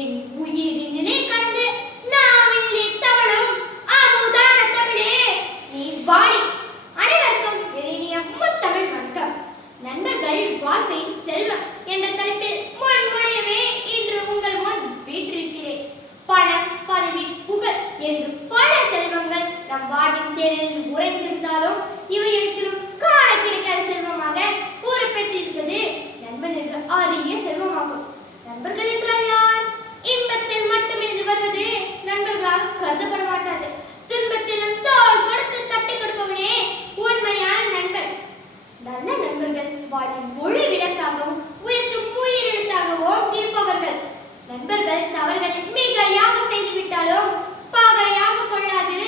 என் உயிரினிலே கலந்து நாவினிலே தவழும் அமுதான தமிழே நீ வாணி. அனைவருக்கும் இனிய முத்தமிழ் வணக்கம். நண்பர்கள் வாழ்க்கை செல்வம் என்ற தலைப்பில் முன்மொழியவே இன்று உங்கள் முன் வீற்றிருக்கிறேன். பணம், பதவி, புகழ் என்று பல செல்வங்கள் நம் வாழ்வின் தேரில் உறைந்திருந்தாலும் இவை இடத்திலும் காண கிடைக்காத செல்வமாக கூறப்பெற்றிருப்பது நண்பன் என்ற அரிய செல்வமாகும். நண்பர்கள் என்றால் யார்? இன்பத்தில் மட்டும் இணைந்து வருவது நண்பர்களாக கருதப்பட மாட்டாது. துன்பத்திலும் தோள் கொடுத்து தட்டி கொடுப்பவனே உண்மையான நண்பன். நல்ல நண்பர்கள் வாழ்வின் மொழி விளக்காகவும் உயர்த்தும் உயிரெழுத்தாகவும் இருப்பவர்கள். நண்பர்கள் தவறுகளை மிகையாக செய்துவிட்டாலும் பகையாக கொள்ளாது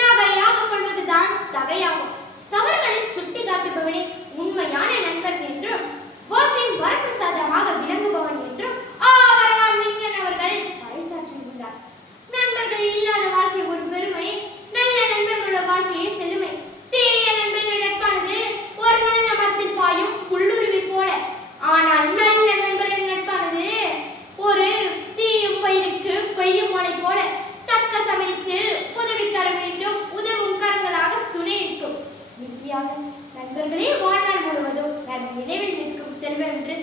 நகையாக கொள்வதுதான் தகையாகும். தவறுகளை சுட்டி காட்டுபவனே உண்மையான நண்பன் என்றும் வாழ்க்கையின் வரப்பிரசாதமாக விளங்குபவன் என்றும் ஆபரகாம் லிங்கன் அவர்கள் பறைசாற்றியுள்ளார். நண்பர்கள் இல்லாத வாழ்க்கை ஒரு பெருமை, நல்ல நண்பர்களோட வாழ்க்கையை செழுமை. தீய நண்பர்கள் நட்பானது ஒரு நல்ல மரத்தில் பாயும் புல்லுருவி போல. ஆனால் நல்ல நண்பர்கள் நட்பானது ஒரு தீயும் பயிருக்கு பெய்யும் மழை போல. தக்க சமயத்தில் உதவிக்கரம் நீட்டும் உதவும் கரங்களாக துணை நிற்கும். நித்தியாக நண்பர்களே வாழ்நாள் முழுவதும் நம் நினைவில் நிற்கும் செல்வம் என்று